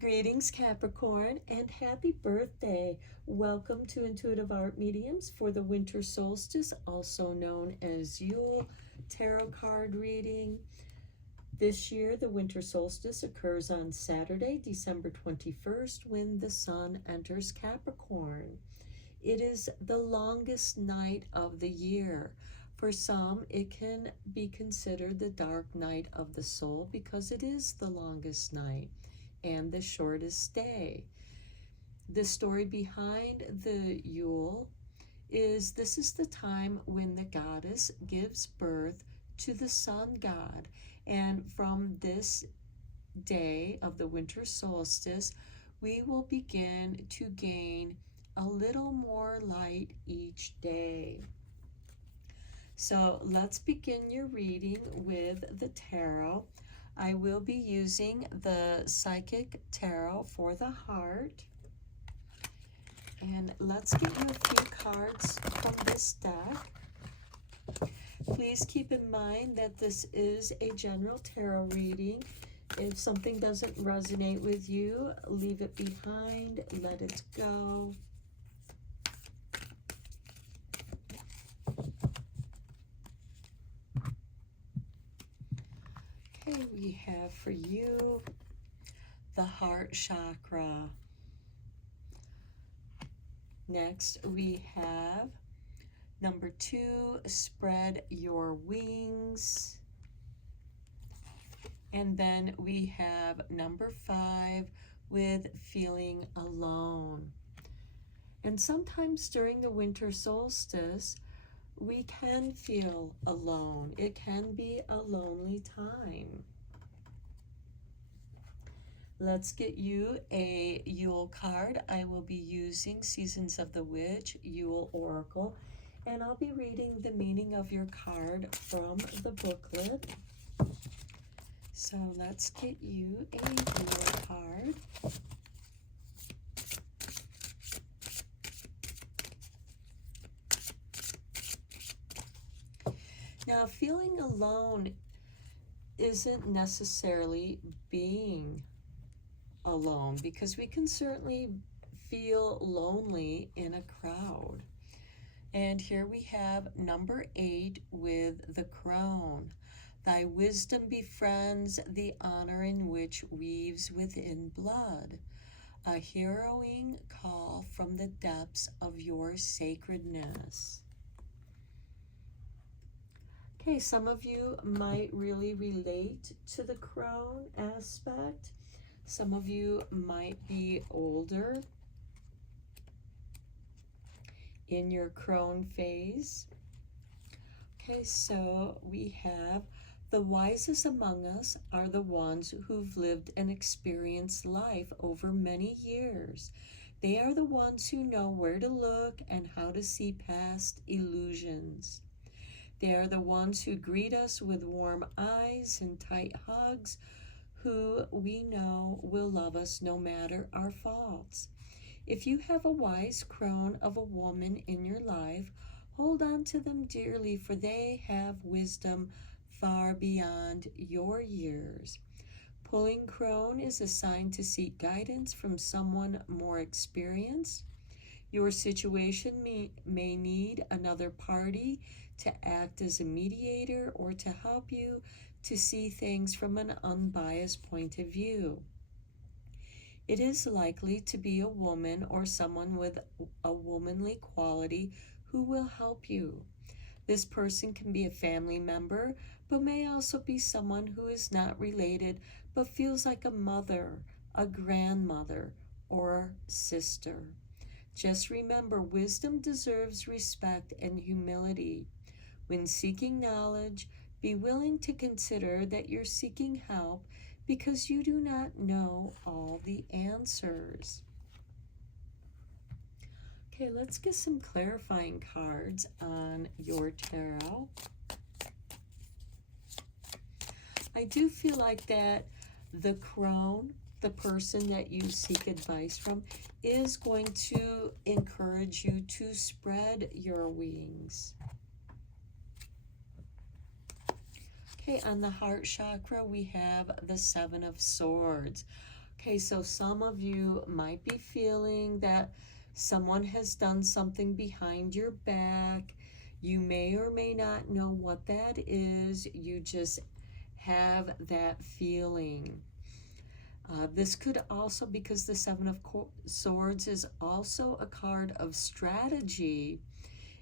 Greetings, Capricorn, and happy birthday. Welcome to Intuitive Art Mediums for the winter solstice, also known as Yule tarot card reading. This year, the winter solstice occurs on Saturday, December 21st, when the sun enters Capricorn. It is the longest night of the year. For some, it can be considered the dark night of the soul because it is the longest night and the shortest day. The story behind the Yule is this is the time when the goddess gives birth to the sun god, and from this day of the winter solstice, we will begin to gain a little more light each day. So let's begin your reading with the tarot. I will be using the Psychic Tarot for the heart. And let's get you a few cards from this deck. Please keep in mind that this is a general tarot reading. If something doesn't resonate with you, leave it behind, let it go. Okay, we have for you the heart chakra. Next, we have number 2, spread your wings. And then we have number 5 with feeling alone. And sometimes during the winter solstice, we can feel alone. It can be a lonely time. Let's get you a Yule card. I will be using Seasons of the Witch, Yule Oracle, and I'll be reading the meaning of your card from the booklet. So let's get you a Yule card. Now, feeling alone isn't necessarily being alone, because we can certainly feel lonely in a crowd. And here we have number 8 with the crone. Thy wisdom befriends the honor in which weaves within blood, a harrowing call from the depths of your sacredness. Okay, some of you might really relate to the crone aspect. Some of you might be older in your crone phase. Okay, so we have the wisest among us are the ones who've lived and experienced life over many years. They are the ones who know where to look and how to see past illusions. They are the ones who greet us with warm eyes and tight hugs, who we know will love us no matter our faults. If you have a wise crone of a woman in your life, hold on to them dearly, for they have wisdom far beyond your years. Pulling crone is a sign to seek guidance from someone more experienced. Your situation may need another party to act as a mediator or to help you to see things from an unbiased point of view. It is likely to be a woman or someone with a womanly quality who will help you. This person can be a family member, but may also be someone who is not related but feels like a mother, a grandmother, or sister. Just remember, wisdom deserves respect and humility. When seeking knowledge, be willing to consider that you're seeking help because you do not know all the answers. Okay, let's get some clarifying cards on your tarot. I do feel like that the crone, the person that you seek advice from, is going to encourage you to spread your wings. Okay, on the heart chakra, we have the 7 of Swords. Okay, so some of you might be feeling that someone has done something behind your back. You may or may not know what that is. You just have that feeling. This could also, because the Seven of Swords is also a card of strategy,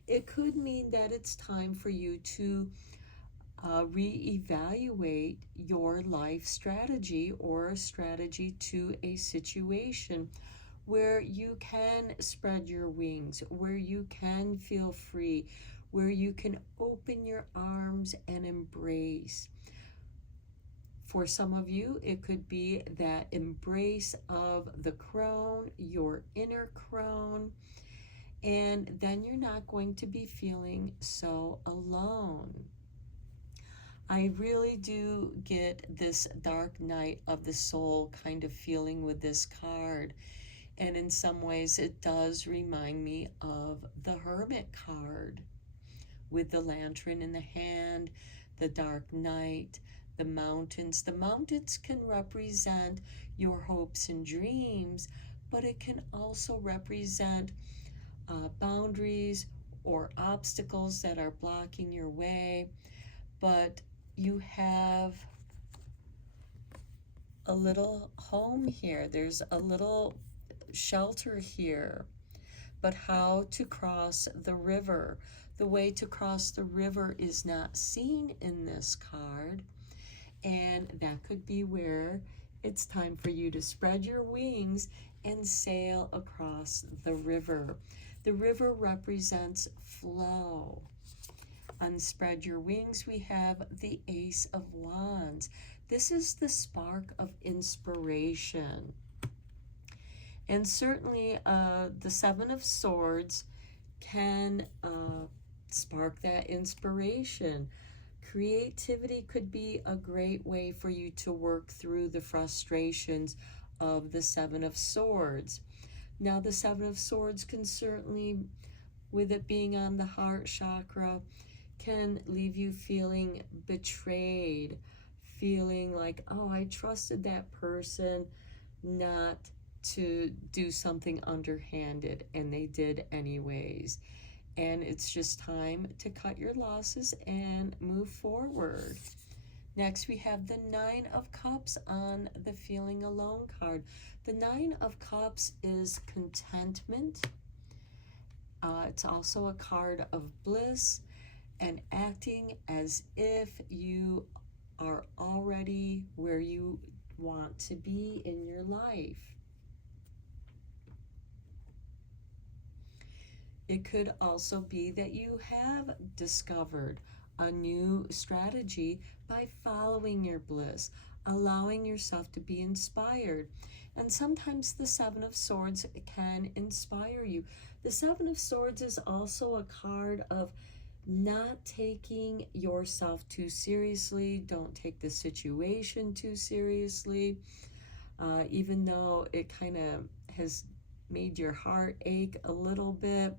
it could mean that it's time for you to reevaluate your life strategy or a strategy to a situation where you can spread your wings, where you can feel free, where you can open your arms and embrace. For some of you, it could be that embrace of the crone, your inner crone, and then you're not going to be feeling so alone. I really do get this dark night of the soul kind of feeling with this card. And in some ways, it does remind me of the Hermit card with the lantern in the hand, the dark night, the mountains. The mountains can represent your hopes and dreams, but it can also represent boundaries or obstacles that are blocking your way. But you have a little home here. There's a little shelter here. But how to cross the river? The way to cross the river is not seen in this card. And that could be where it's time for you to spread your wings and sail across the river. The river represents flow. On Spread Your Wings, we have the Ace of Wands. This is the spark of inspiration. And certainly the Seven of Swords can spark that inspiration. Creativity could be a great way for you to work through the frustrations of the Seven of Swords. Now, the Seven of Swords can certainly, with it being on the heart chakra, can leave you feeling betrayed, feeling like, oh, I trusted that person not to do something underhanded, and they did anyways. And it's just time to cut your losses and move forward. Next, we have the Nine of Cups on the Feeling Alone card. The Nine of Cups is contentment. It's also a card of bliss and acting as if you are already where you want to be in your life. It could also be that you have discovered a new strategy by following your bliss, allowing yourself to be inspired. And sometimes the Seven of Swords can inspire you. The Seven of Swords is also a card of not taking yourself too seriously. Don't take the situation too seriously. Even though it kind of has made your heart ache a little bit,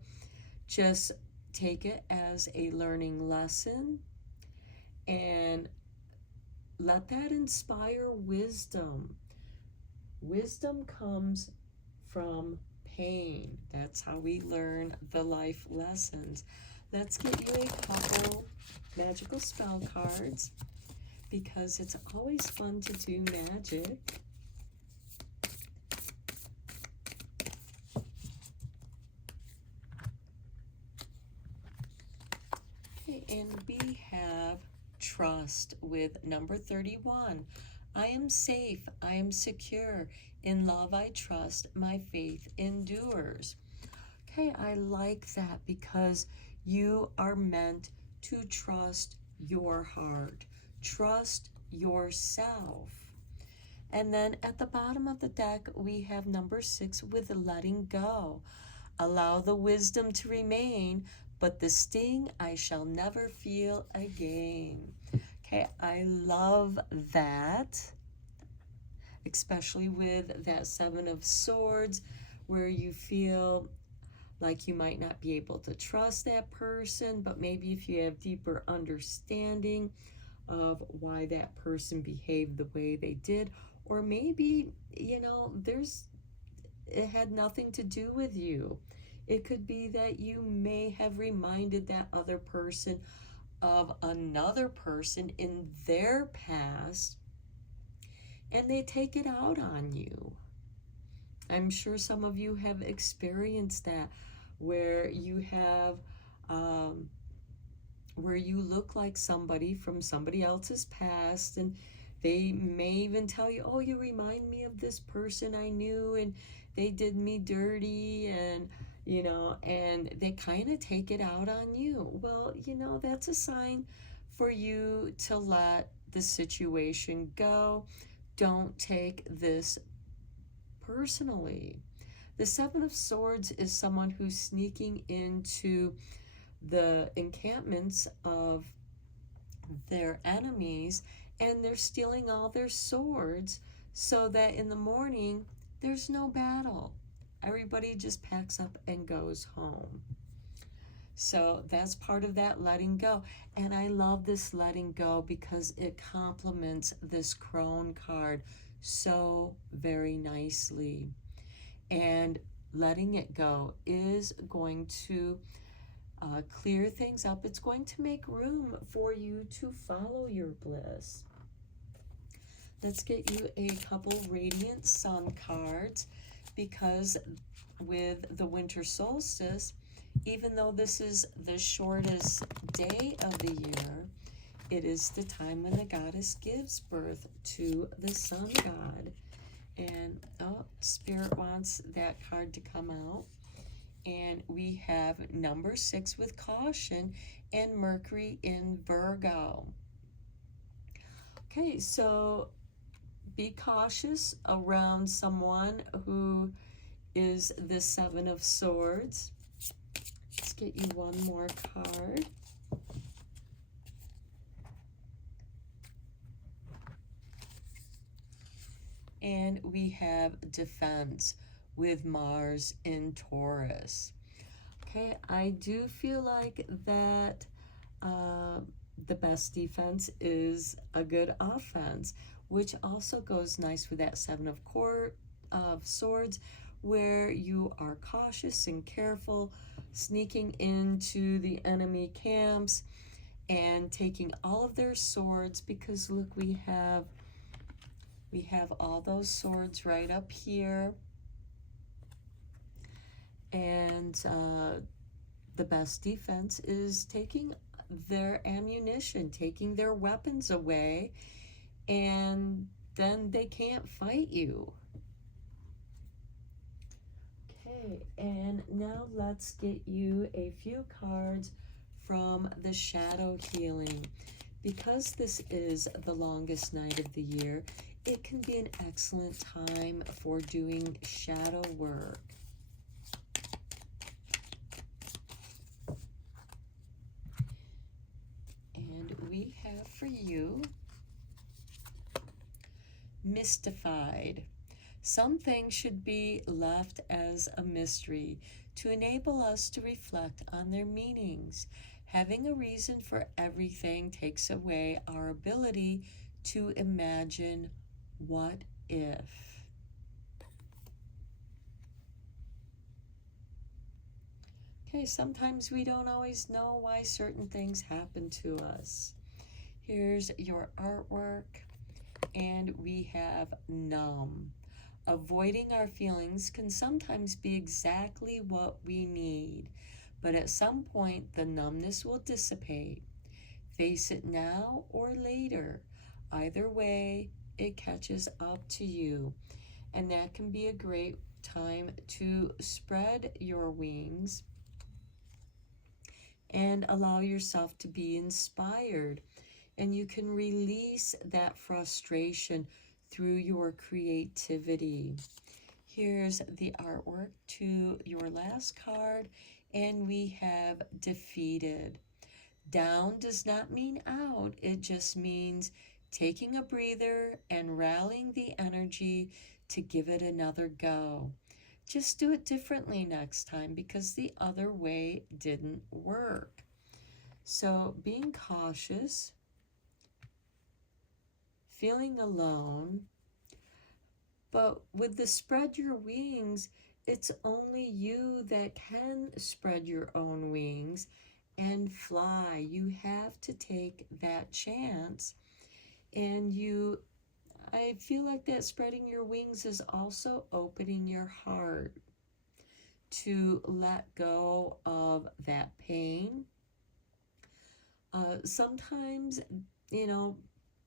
just take it as a learning lesson and let that inspire wisdom. Wisdom comes from pain. That's how we learn the life lessons. Let's get you a couple magical spell cards, because it's always fun to do magic. Okay, and we have trust with number 31. I am safe, I am secure. In love I trust, my faith endures. Okay, I like that, because you are meant to trust your heart. Trust yourself. And then at the bottom of the deck, we have number 6 with letting go. Allow the wisdom to remain, but the sting I shall never feel again. Okay, I love that, especially with that Seven of Swords, where you feel like you might not be able to trust that person, but maybe if you have deeper understanding of why that person behaved the way they did, Or maybe, it had nothing to do with you. It could be that you may have reminded that other person of another person in their past, and they take it out on you. I'm sure some of you have experienced that, where you have, where you look like somebody from somebody else's past, and they may even tell you, oh, you remind me of this person I knew, and they did me dirty, and and they kind of take it out on you. Well, that's a sign for you to let the situation go. Don't take this personally. The Seven of Swords is someone who's sneaking into the encampments of their enemies, and they're stealing all their swords so that in the morning there's no battle. Everybody just packs up and goes home. So that's part of that letting go. And I love this letting go because it complements this crone card so very nicely. And letting it go is going to clear things up. It's going to make room for you to follow your bliss. Let's get you a couple Radiant Sun cards, because with the winter solstice, even though this is the shortest day of the year, it is the time when the goddess gives birth to the sun god. And Spirit wants that card to come out. And we have number 6 with caution and Mercury in Virgo. Okay, so be cautious around someone who is the Seven of Swords. Let's get you one more card. And we have defense with Mars in Taurus. Okay, I do feel like that the best defense is a good offense, which also goes nice with that Seven of Swords, where you are cautious and careful, sneaking into the enemy camps and taking all of their swords, because look, we have all those swords right up here. And the best defense is taking their ammunition, taking their weapons away, and then they can't fight you. Okay, and now let's get you a few cards from the shadow healing. Because this is the longest night of the year, it can be an excellent time for doing shadow work. And we have for you Mystified. Some things should be left as a mystery to enable us to reflect on their meanings. Having a reason for everything takes away our ability to imagine what if. Okay, sometimes we don't always know why certain things happen to us. Here's your artwork, and we have numb. Avoiding our feelings can sometimes be exactly what we need, but at some point the numbness will dissipate. Face it now or later. Either way, it catches up to you. And that can be a great time to spread your wings and allow yourself to be inspired. And you can release that frustration through your creativity. Here's the artwork to your last card, and we have defeated. Down does not mean out, it just means taking a breather and rallying the energy to give it another go. Just do it differently next time, because the other way didn't work. So being cautious, feeling alone, But with the spread your wings, it's only you that can spread your own wings and fly. You have to take that chance. And I feel like that spreading your wings is also opening your heart to let go of that pain. Sometimes, you know,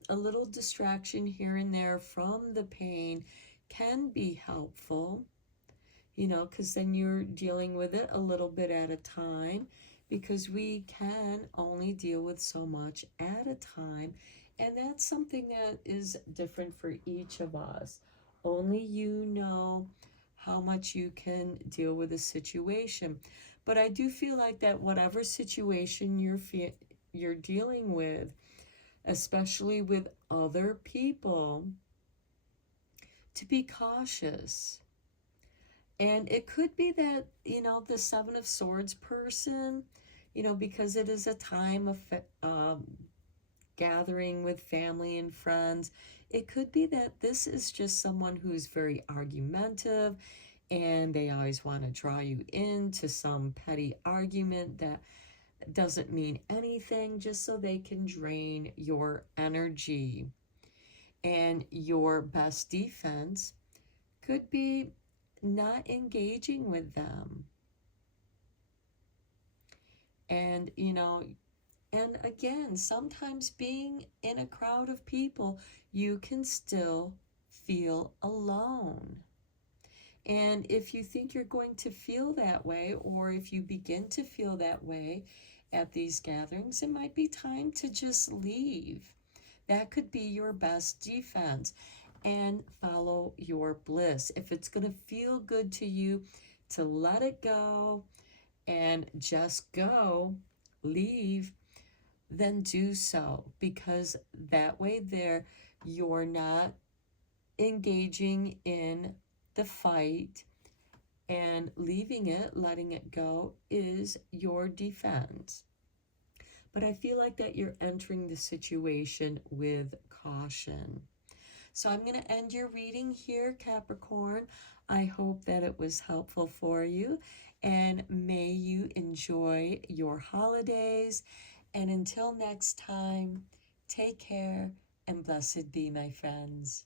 a little distraction here and there from the pain can be helpful, because then you're dealing with it a little bit at a time, because we can only deal with so much at a time. And that's something that is different for each of us. Only you know how much you can deal with a situation. But I do feel like that whatever situation you're dealing with, especially with other people, to be cautious. And it could be that, the Seven of Swords person, because it is a time of gathering with family and friends, it could be that this is just someone who's very argumentative and they always want to draw you into some petty argument that doesn't mean anything, just so they can drain your energy. And your best defense could be not engaging with them. And, and again, sometimes being in a crowd of people, you can still feel alone. And if you think you're going to feel that way, or if you begin to feel that way at these gatherings, it might be time to just leave. That could be your best defense, and follow your bliss. If it's going to feel good to you to let it go and just go, leave, then do so, because that way you're not engaging in the fight, and leaving it, letting it go, is your defense. But I feel like that you're entering the situation with caution. So I'm going to end your reading here, Capricorn. I hope that it was helpful for you, and may you enjoy your holidays. And until next time, take care and blessed be, my friends.